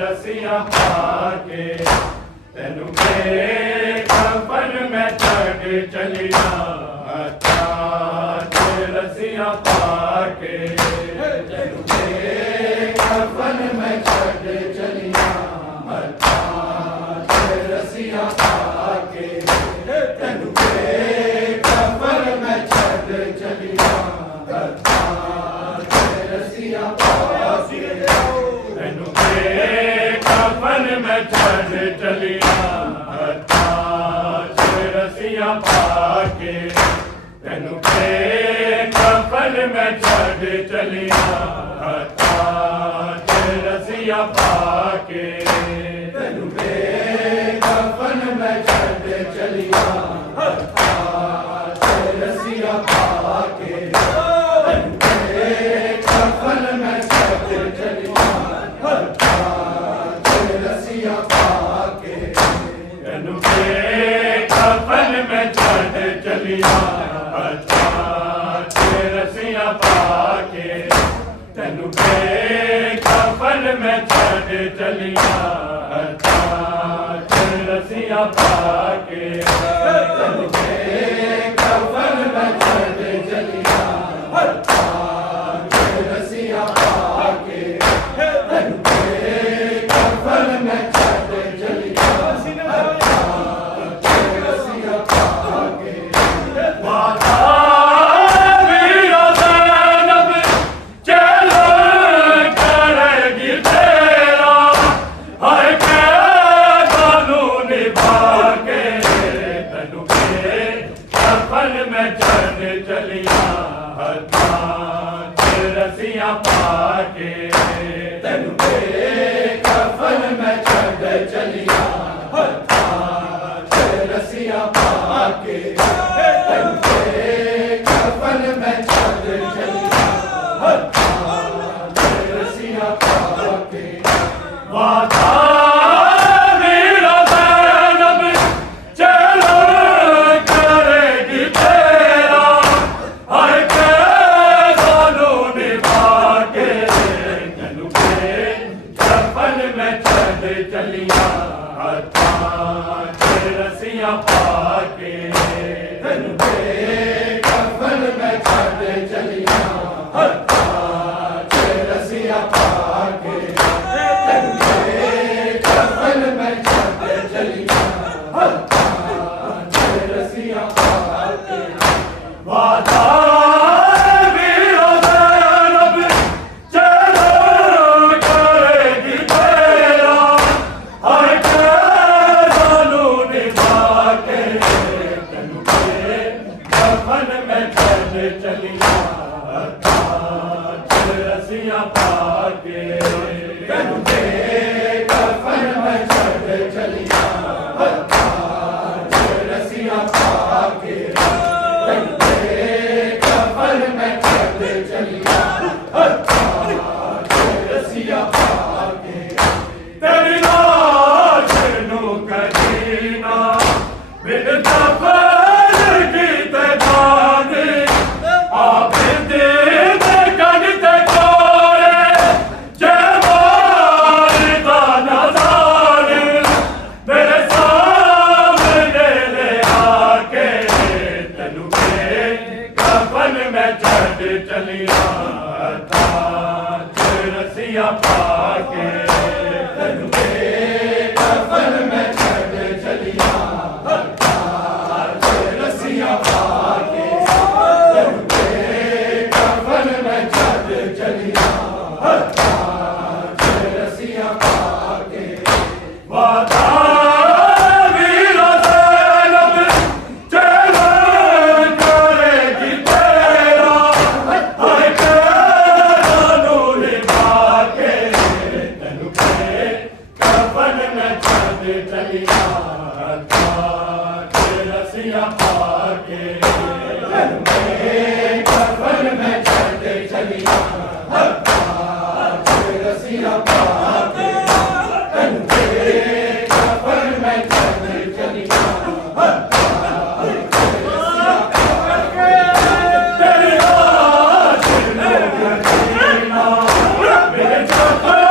रसिया पाके तेनू मेरे कफन में छड़ चलिया रसिया पाके तेनू मेरे कफन में छड़ चलिया रसिया पाके तेनू मेरे कफन में छड़ चलिया रसिया पाके तेनू मेरे कफन में छड़ चलिया रसिया पाके तेनू मेरे कफन में छड़ चलिया रसिया पाके तेनू मेरे कफन में छड़ चलिया रसिया पाके तेनू मेरे कफन में छड़ चलिया रसिया पाके तेनू मेरे कफन में छड़ चलिया रसिया पाके तेनू मेरे कफन में छड़ चलिया रसिया पाके तेनू मेरे कफन में छड़ चलिया रसिया पाके तेनू मेरे कफन में छड़ चलिया रसिया पाके चलिया रसिया पाके तेनू मेरे कफन में छड़ चलिया रसिया पाके तेनू मेरे कफन में छड़ चलिया रसिया पाके वादा चलिया रसिया पाके तेनू मेरे कफन में छड़ चलिया रसिया पाके तेनू मेरे कफन में छड़ चलिया रसिया पाके वादा चलिया रसिया पाके तेनू मेरे कफन में छड़ चलिया रसिया पाके तेनू मेरे कफन में छड़ चलिया रसिया पाके तेरी लाश नू कदीना बिन कफन की तजानी चलिया रसिया पाके तेनू मेरे कफन में छड़ चलिया रसिया पाके तेनू मेरे कफन में छड़ चलिया रसिया पाके वादा चलिया रसिया पाके तेनू मेरे कफन में छड़ चलिया रसिया पाके तेनू मेरे कफन में छड़ चलिया तेरी लाश नू कदीना बिन कफन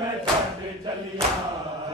में चढ़ चलिया